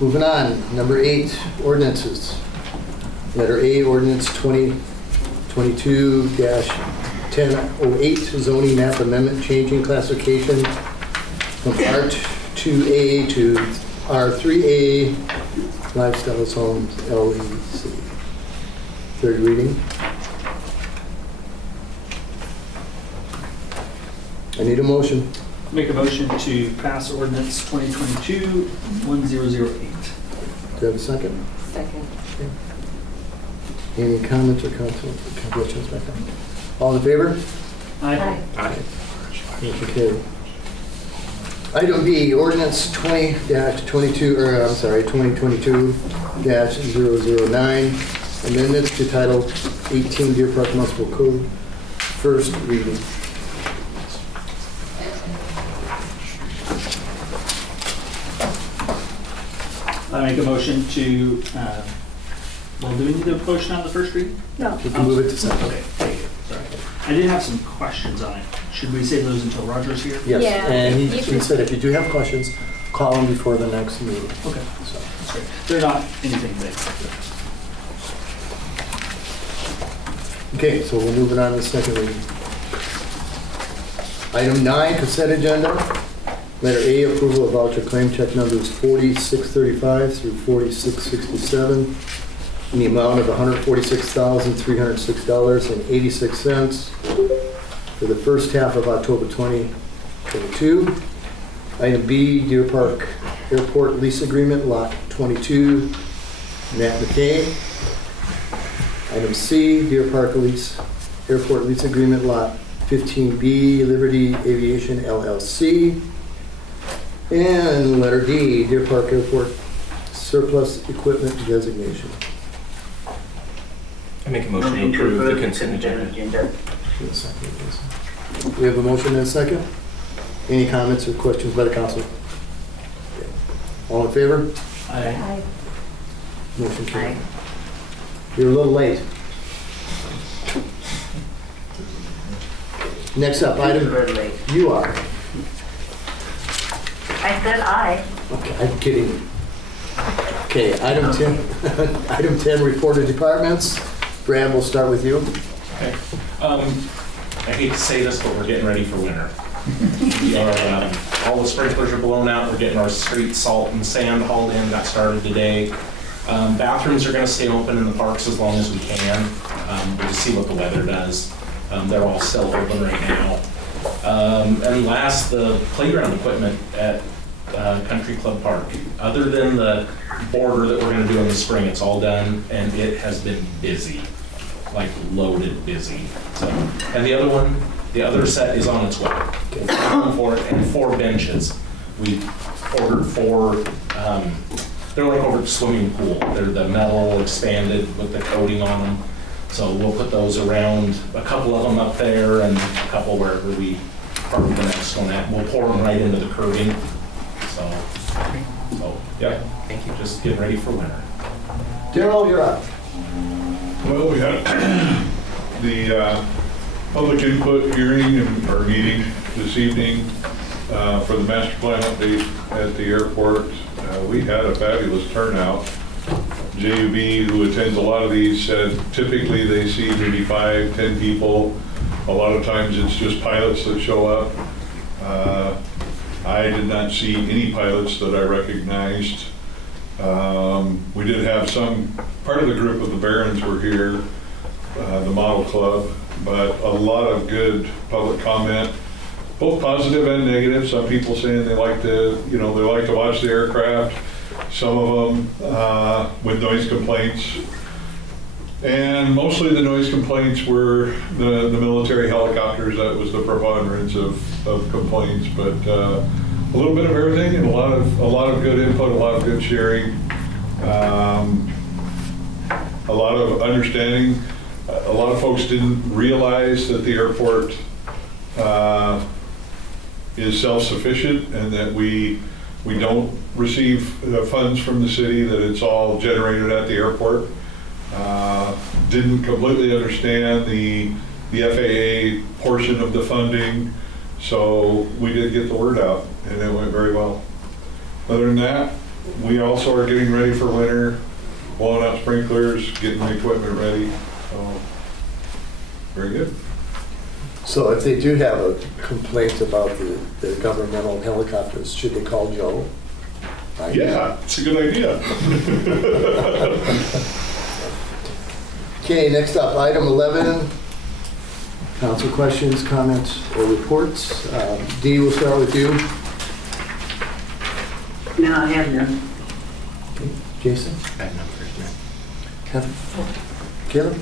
Moving on, number 8, ordinances. Letter A, ordinance 2022-1008, zoning map amendment changing classification from R2A to R3A, Lifestyle Homes LLC. Third reading. I need a motion. Make a motion to pass ordinance 2022-1008. Do I have a second? Second. Any comments or questions back there? All in favor? Aye. Motion carried. Item B, ordinance 2022-009, amendments to Title 18 Deer Park Municipal Code, first reading. I make a motion to, well, do we need a motion on the first reading? No. We can move it to second. Okay, thank you, sorry. I did have some questions on it. Should we save those until Roger's here? Yes, Yeah, and you he can- said if you do have questions, call him before the next meeting. Okay, So, that's great. They're not anything big. okay, so we're moving on to the second reading. Item 9, consent agenda. Letter A, approval of voucher claim check numbers 4635 through 4667 in the amount of $146,306.86 for the first half of October 2022. Item B, Deer Park Airport Lease Agreement, Lot 22, Matt McKay. Item C, Deer Park Airport Lease Agreement, Lot 15B, Liberty Aviation LLC. And letter D, Deer Park Airport Surplus Equipment Designation. I make a motion to approve the consent agenda. We have a motion and a second. Any comments or questions by the council? All in favor? Aye. Motion carried. Aye. You're a little late. Next up, item, Early. you are. I said aye. Okay, I'm kidding you. Okay, item 10, item 10, reported departments. Brad, we'll start with you. Okay. I hate to say this, but we're getting ready for winter. We are, all the sprinklers are blown out. We're getting our street salt and sand hauled in. That started today. Bathrooms are going to stay open in the parks as long as we can. We'll just see what the weather does. They're all still open right now. And last, the playground equipment at Country Club Park. Other than the border that we're going to do in the spring, it's all done, and it has been busy, like loaded busy. So, and the other set is on its way. For it, and 4 benches. We ordered 4. They're like over the swimming pool. They're the metal expanded with the coating on them. So we'll put those around, a couple of them up there and a couple wherever we park the next one at. We'll pour them right into the curving. So yeah, thank you. Just get ready for winter. Daryl, you're up. Well, we had the public input hearing or meeting this evening for the master plan update at the airport. We had a fabulous turnout. JUB, who attends a lot of these, said typically they see maybe 5-10 people. A lot of times it's just pilots that show up. I did not see any pilots that I recognized. We did have part of the group of the Barons were here, the model club, but a lot of good public comment, both positive and negative. Some people saying they like to watch the aircraft. Some of them with noise complaints. And mostly the noise complaints were the military helicopters. That was the preponderance of complaints, but a little bit of everything and a lot of good input, a lot of good sharing, a lot of understanding. A lot of folks didn't realize that the airport is self-sufficient and that we don't receive funds from the city, that it's all generated at the airport. didn't completely understand the FAA portion of the funding, so we did get the word out, and it went very well. Other than that, we also are getting ready for winter, blowing out sprinklers, getting the equipment ready, so, very good. So if they do have a complaint about the governmental helicopters, should they call Joe? Right? Yeah, it's a good idea. Okay, next up, item 11. Council questions, comments, or reports. Dee, we'll start with you. No, I have none. Okay. Jason? I have numbers, Caleb?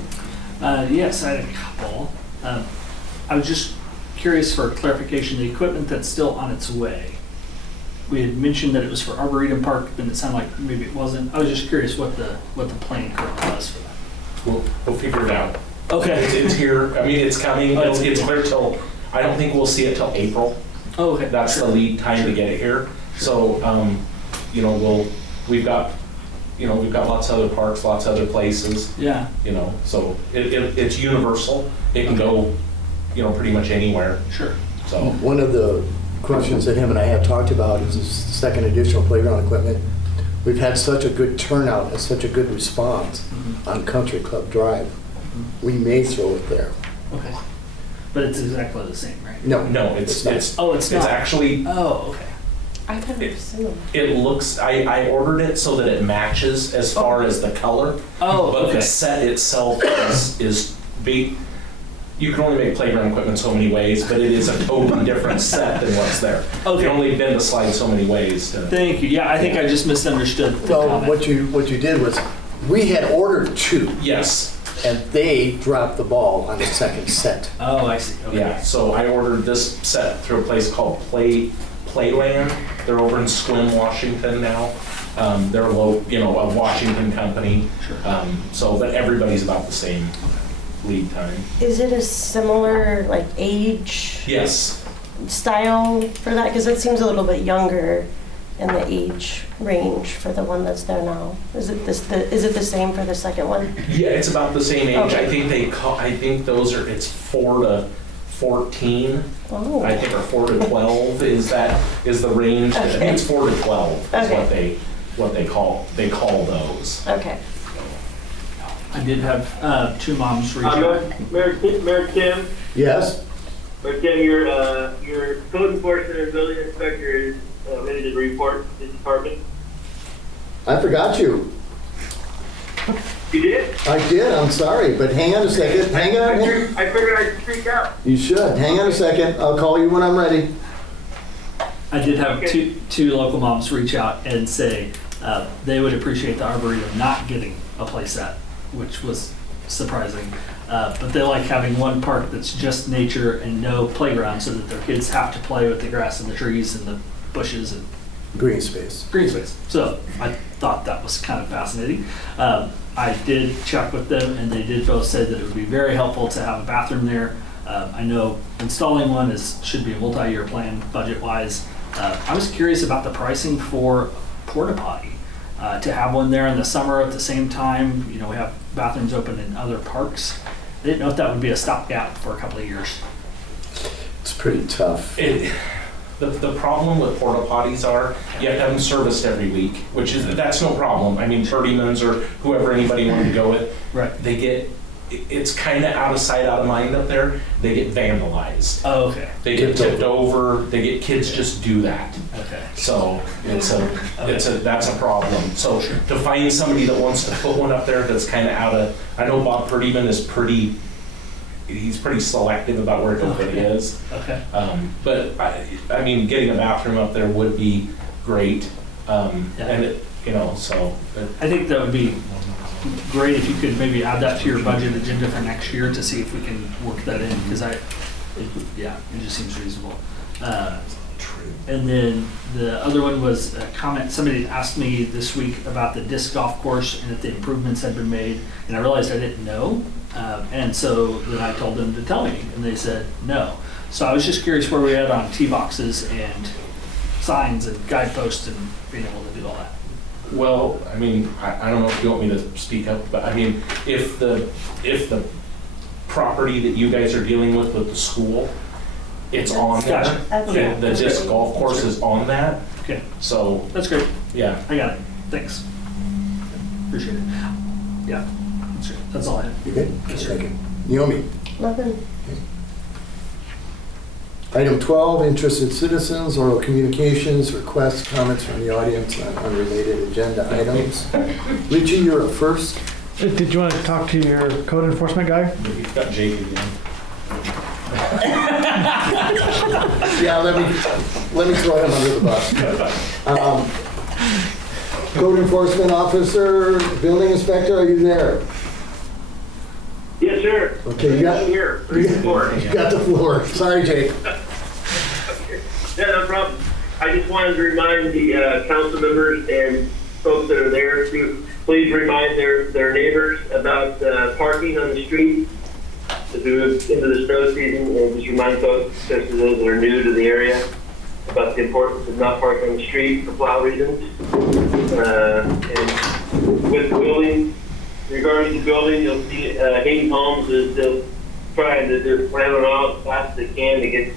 Yes, I had a couple. I was just curious for clarification, the equipment that's still on its way. We had mentioned that it was for Arboretum Park, then it sounded like maybe it wasn't. I was just curious what the plan currently was for that. We'll figure it out. Okay. It's here. I mean, it's coming. Oh, It's clear till, I don't think we'll see it till April. Oh, okay. That's the lead time to get it here. So, we've got lots of other parks, lots of other places, Yeah, so it's universal. It can go, pretty much anywhere, sure. so. One of the questions that him and I have talked about is this second additional playground equipment. We've had such a good turnout and such a good response on Country Club Drive. We may throw it there. Okay. But it's exactly the same, right? No. No, it's Oh, it's not. actually, Oh, okay. I've never seen them. it looks, I ordered it so that it matches as far as the color. Oh, But okay. the set itself is big. You can only make playground equipment so many ways, but it is a totally different set than what's there. You Okay. can only bend the slide so many ways. Thank you. Yeah, I think I just misunderstood the Well, comment. what you did was, we had ordered 2, Yes, and they dropped the ball on the second set. Oh, I see. Okay. yeah. So I ordered this set through a place called Playland. They're over in Sequim, Washington now. They're a Washington company. Sure. But everybody's about the same lead time. Is it a similar like age Yes. style for that? Because it seems a little bit younger in the age range for the one that's there now. Is it the same for the second one? Yeah, it's about the same age. Okay. I think it's 4 to 14. Oh. I think, or 4 to 12 is the range. I think it's 4 to 12 is Okay. what they call those. Okay. I did have 2 moms reach out. Mayor Kim, Yes? Mayor Kim, your code enforcement and building inspector is ready to report to the department. I forgot you. You did? I did, I'm sorry, but hang on a second. Hang on. I figured I'd speak up. You should. Hang on a second. I'll call you when I'm ready. I did have Okay. two local moms reach out and say they would appreciate the Arboretum not getting a play set, which was surprising. But they like having one park that's just nature and no playground so that their kids have to play with the grass and the trees and the bushes and Green space. green space. So I thought that was kind of fascinating. I did check with them and they did both say that it would be very helpful to have a bathroom there. I know installing one should be a multi-year plan budget-wise. I was curious about the pricing for porta potty. To have one there in the summer at the same time, we have bathrooms open in other parks. I didn't know if that would be a stopgap for a couple of years. It's pretty tough. The problem with porta potties are you have to have them serviced every week, that's no problem. I mean, Ferdinand's or whoever anybody wanted to go with, Right. it's kind of out of sight, out of mind up there. They get vandalized. Oh, okay. They get tipped over. kids just do that. Okay. So that's a problem. So to find somebody that wants to put one up there that's kind of I know Bob Perdyman he's pretty selective about where he'll put his. Okay. But I mean, getting a bathroom up there would be great. And so. I think that would be great if you could maybe add that to your budget agenda for next year to see if we can work that in, because it just seems reasonable. And then the other one was a comment, somebody asked me this week about the disc golf course and if the improvements had been made, and I realized I didn't know. And so then I told them to tell me, and they said no. So I was just curious where we at on tee boxes and signs and guideposts and being able to do all that. Well, I mean, I don't know if you want me to speak up, but I mean, if the property that you guys are dealing with the school, it's on there. Gotcha. The disc golf course is on that, Okay, so, that's great. yeah. I got it. Thanks. Appreciate it. Yeah, that's great. That's all I have. You good? Thank you. Naomi? Nothing. Item 12, interested citizens, oral communications, requests, comments from the audience on unrelated agenda items. Richie, you're up first. Did you want to talk to your code enforcement guy? You've got Jake again. Yeah, let me throw him under the bus. Code enforcement officer, building inspector, are you there? Yes, sir. Okay, you got the floor. Sorry, Jake. Yeah, no problem. I just wanted to remind the council members and folks that are there to please remind their neighbors about parking on the street as we move into the snow season, and just remind folks, especially those that are new to the area, about the importance of not parking on the street for plow reasons. And with the building, regarding the building, you'll see Hayden Homes is still trying to do planning out as fast as they can to get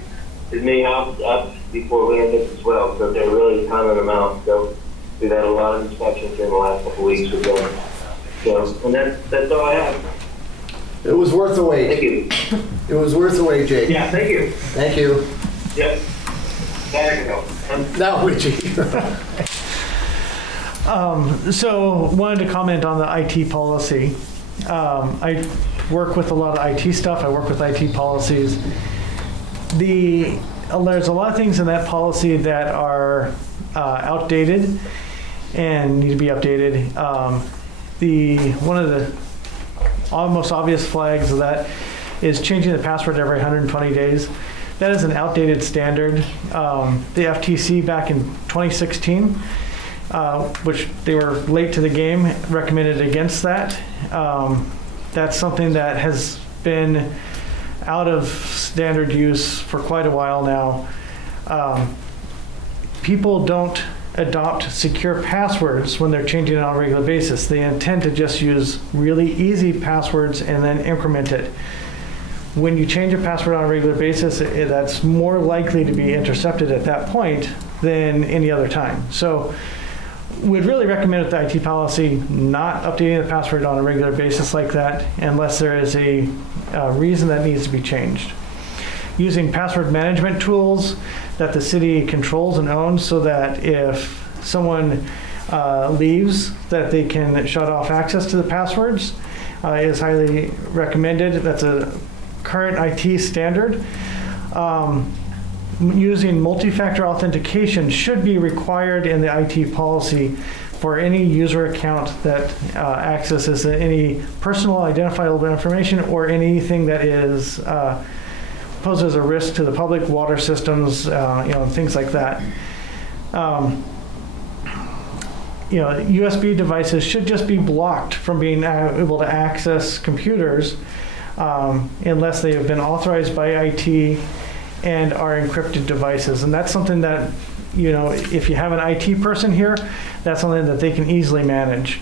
as many houses up before winter hits as well. So they're really pounding them out. So we've had a lot of inspections in the last couple of weeks with them. So, and that's all I have. It was worth the wait. Thank you. It was worth the wait, Jake. Yeah, thank you. Thank you. Yep. There you go. Now, Richie. So wanted to comment on the IT policy. I work with a lot of IT stuff. I work with IT policies. There's a lot of things in that policy that are outdated and need to be updated. One of the most obvious flags of that is changing the password every 120 days. That is an outdated standard. The FTC back in 2016, which they were late to the game, recommended against that. That's something that has been out of standard use for quite a while now. People don't adopt secure passwords when they're changing it on a regular basis. They intend to just use really easy passwords and then increment it. When you change a password on a regular basis, that's more likely to be intercepted at that point than any other time. So we'd really recommend with the IT policy not updating the password on a regular basis like that unless there is a reason that needs to be changed. Using password management tools that the city controls and owns so that if someone leaves, that they can shut off access to the passwords is highly recommended. That's a current IT standard. Using multi-factor authentication should be required in the IT policy for any user account that accesses any personal identifiable information or anything that is poses a risk to the public, water systems, things like that. USB devices should just be blocked from being able to access computers unless they have been authorized by IT and are encrypted devices. And that's something that, if you have an IT person here, that's something that they can easily manage.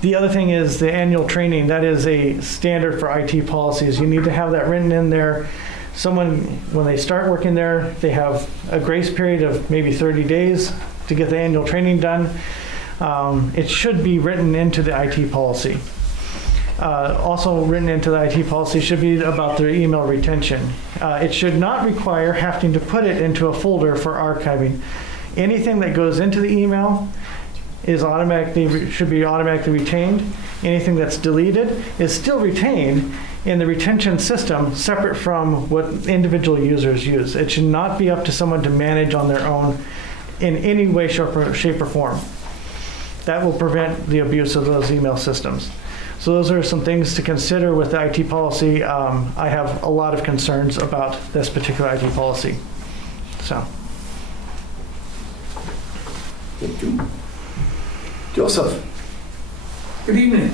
The other thing is the annual training. That is a standard for IT policies. You need to have that written in there. Someone, when they start working there, they have a grace period of maybe 30 days to get the annual training done. It should be written into the IT policy. Also written into the IT policy should be about their email retention. It should not require having to put it into a folder for archiving. Anything that goes into the email should be automatically retained. Anything that's deleted is still retained in the retention system, separate from what individual users use. It should not be up to someone to manage on their own in any way, shape, or form. That will prevent the abuse of those email systems. So those are some things to consider with the IT policy. I have a lot of concerns about this particular IT policy. So. Thank you. Joseph. Good evening.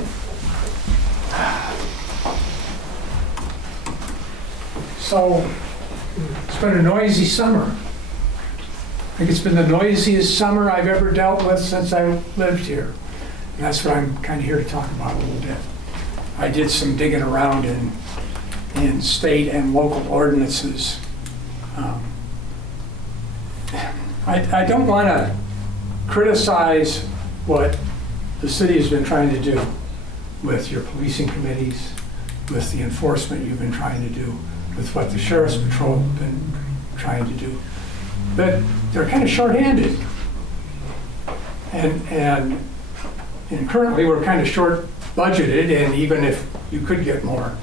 So, it's been a noisy summer. think it's been the noisiest summer I've ever dealt with since I lived here. And that's what I'm kind of here to talk about a little bit. I did some digging around in state and local ordinances. I don't want to criticize what the city has been trying to do with your policing committees, with the enforcement you've been trying to do, with what the Sheriff's Patrol have been trying to do. But they're kind of short-handed. And currently we're kind of short-budgeted, and even if you could get more,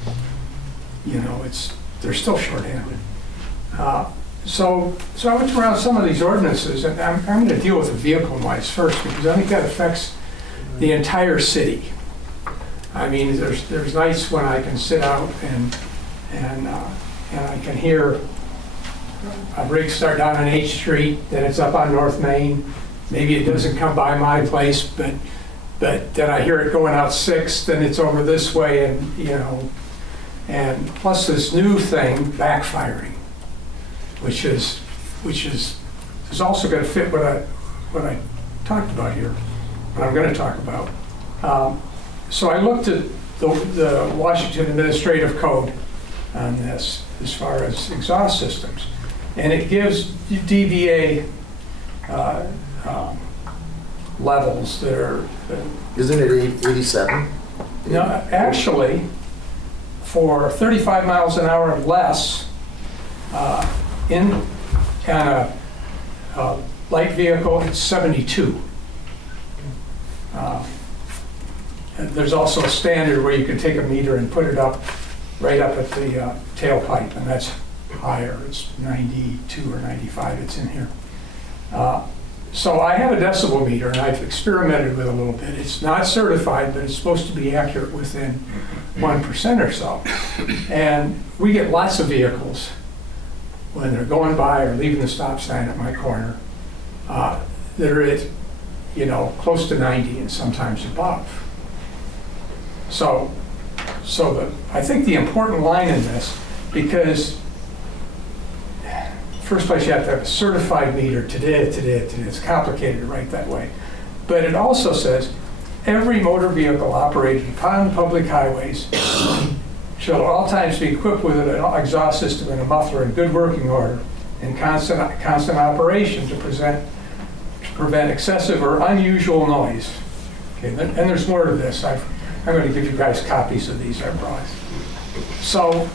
you know, they're still short-handed. So I went around some of these ordinances, and I'm going to deal with the vehicle noise first, because I think that affects the entire city. I mean, there's nights when I can sit out and I can hear a rig start down on H Street, then it's up on North Main. Maybe it doesn't come by my place, but then I hear it going out 6th, then it's over this way, and you know, and plus this new thing, backfiring, which is also going to fit what I talked about here, what I'm going to talk about. So I looked at the Washington Administrative Code on this as far as exhaust systems, and it gives DVA levels that are. Isn't it 87? No, actually, for 35 miles an hour and less, on a light vehicle, it's 72. And there's also a standard where you can take a meter and put it up, right up at the tailpipe, and that's higher. It's 92 or 95, it's in here. So I have a decibel meter, and I've experimented with it a little bit. It's not certified, but it's supposed to be accurate within 1% or so. And we get lots of vehicles when they're going by or leaving the stop sign at my corner that are at, you know, close to 90 and sometimes above. So I think the important line in this, because first place you have to have a certified meter today. It's complicated to write that way. But it also says, every motor vehicle operated upon public highways shall at all times be equipped with an exhaust system and a muffler in good working order and constant operation to prevent excessive or unusual noise. Okay, and there's more to this. I'm going to give you guys copies of these I brought. So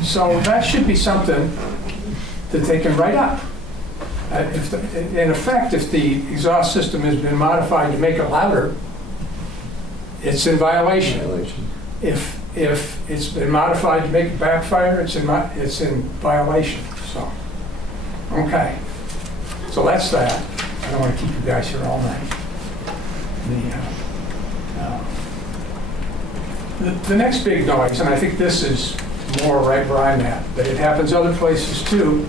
that should be something that they can write up. In effect, if the exhaust system has been modified to make it louder, it's in violation. If it's been modified to make it backfire, it's in violation. So, okay. So that's that. I don't want to keep you guys here all night. The next big noise, and I think this is more right where I'm at, but it happens other places too,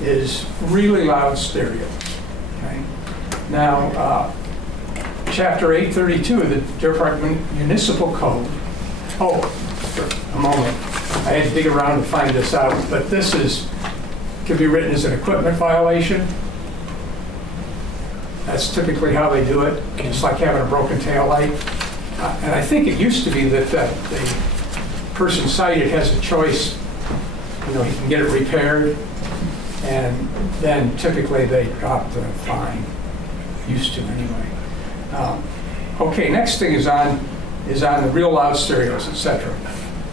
is really loud stereo. Okay? Now, Chapter 832 of the Department Municipal Code. Oh, for a moment. I had to dig around to find this out, but this can be written as an equipment violation. That's typically how they do it. It's like having a broken tail light. And I think it used to be that the person cited has a choice. You know, he can get it repaired, and then typically they drop the fine. Used to anyway. Okay, next thing is on the real loud stereos, etc.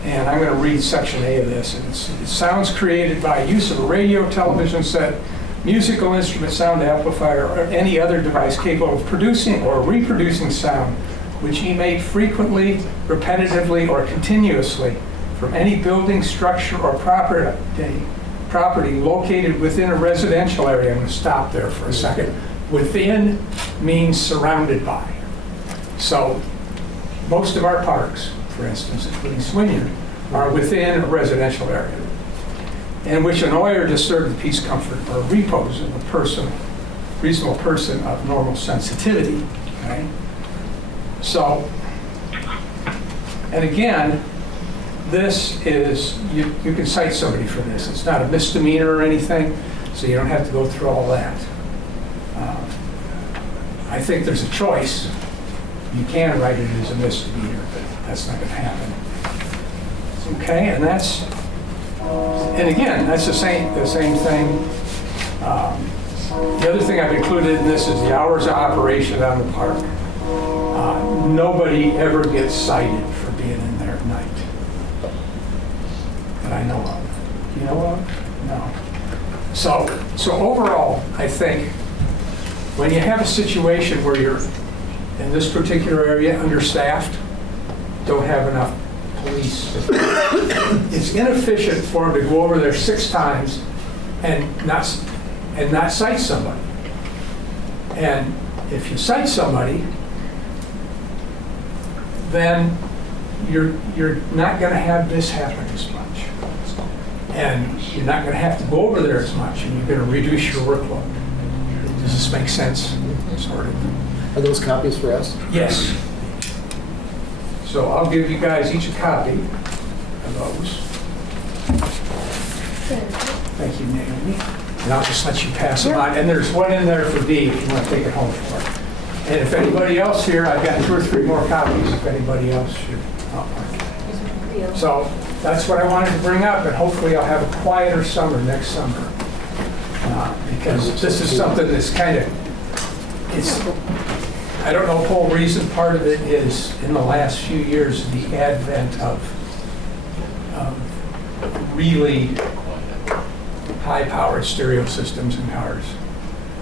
And I'm going to read Section A of this. And it's sounds created by use of a radio, television set, musical instrument, sound amplifier, or any other device capable of producing or reproducing sound which emit frequently, repetitively, or continuously from any building, structure, or property located within a residential area. I'm going to stop there for a second. Within means surrounded by. So most of our parks, for instance, including Swinyan, are within a residential area in which annoy or disturb the peace, comfort, or repose of a reasonable person of normal sensitivity. Okay? So, and again, this is, you can cite somebody for this. It's not a misdemeanor or anything. so you don't have to go through all that. I think there's a choice. You can write it as a misdemeanor, but that's not going to happen. Okay, and again, that's the same thing. The other thing I've included in this is the hours of operation on the park. Nobody ever gets cited for being in there at night that I know of. You know of? No. So overall, I think when you have a situation where you're in this particular area understaffed, don't have enough police, it's inefficient for them to go over there 6 times and not cite somebody. And if you cite somebody, then you're not going to have this happen as much. And you're not going to have to go over there as much, and you're going to reduce your workload. Does this make sense? Sort of. Are those copies for us? Yes. So I'll give you guys each a copy of those. Thank you, Naomi. And I'll just let you pass them on. And there's one in there for Dee if you want to take it home for her. And if anybody else here, I've got 2 or 3 more copies if anybody else should. So that's what I wanted to bring up, and hopefully I'll have a quieter summer next summer. Because this is something that's kind of, I don't know the whole reason. Part of it is in the last few years, the advent of really high-powered stereo systems in cars.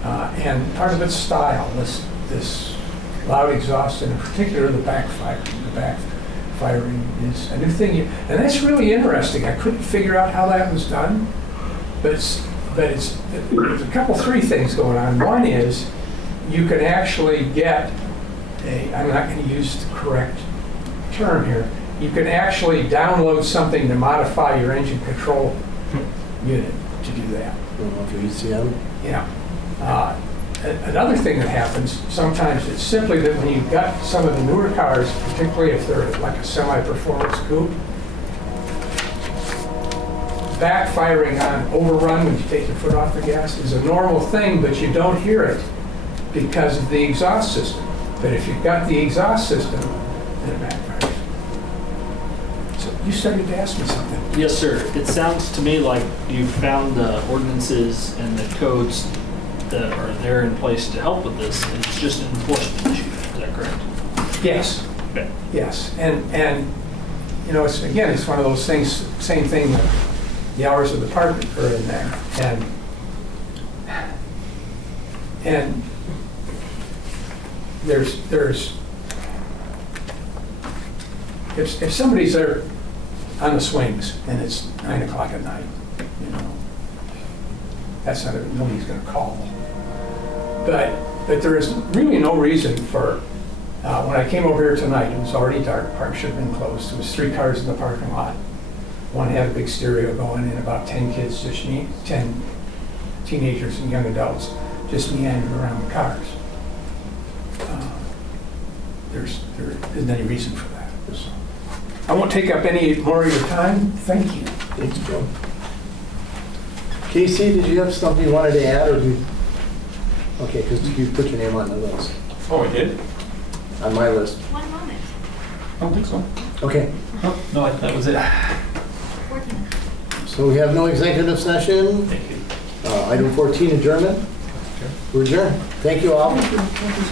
And part of it's style, this loud exhaust, and in particular the backfiring is a new thing. And that's really interesting. I couldn't figure out how that was done, but there's a couple, 3 things going on. One is you can actually get I'm not going to use the correct term here, you can actually download something to modify your engine control unit to do that. Your ECM? Yeah. Another thing that happens sometimes is simply that when you've got some of the newer cars, particularly if they're like a semi-performance coupe, backfiring on overrun when you take your foot off the gas is a normal thing, but you don't hear it because of the exhaust system. But if you've got the exhaust system, then it backfires. So you started to ask me something. Yes, sir. It sounds to me like you found the ordinances and the codes that are there in place to help with this, and it's just an enforcement issue. Is that correct? Yes. Okay. Yes. And it's one of those things, same thing that the hours of the park are in there. And there's if somebody's there on the swings and it's 9 o'clock at night, that's not nobody's going to call. But there is really no reason for. When I came over here tonight, it was already dark. Park should have been closed. There was 3 cars in the parking lot. One had a big stereo going, and about 10 kids, 10 teenagers and young adults, just meandering around the cars. There isn't any reason for that. I won't take up any more of your time. Thank you. Thanks, Joe. Casey, did you have something you wanted to add, or okay, because you put your name on the list. Oh, I did? On my list. One moment. I don't think so. Okay. Oh, no, that was it. So we have no executive session. Thank you. Item 14, adjournment. We're adjourned. Thank you all.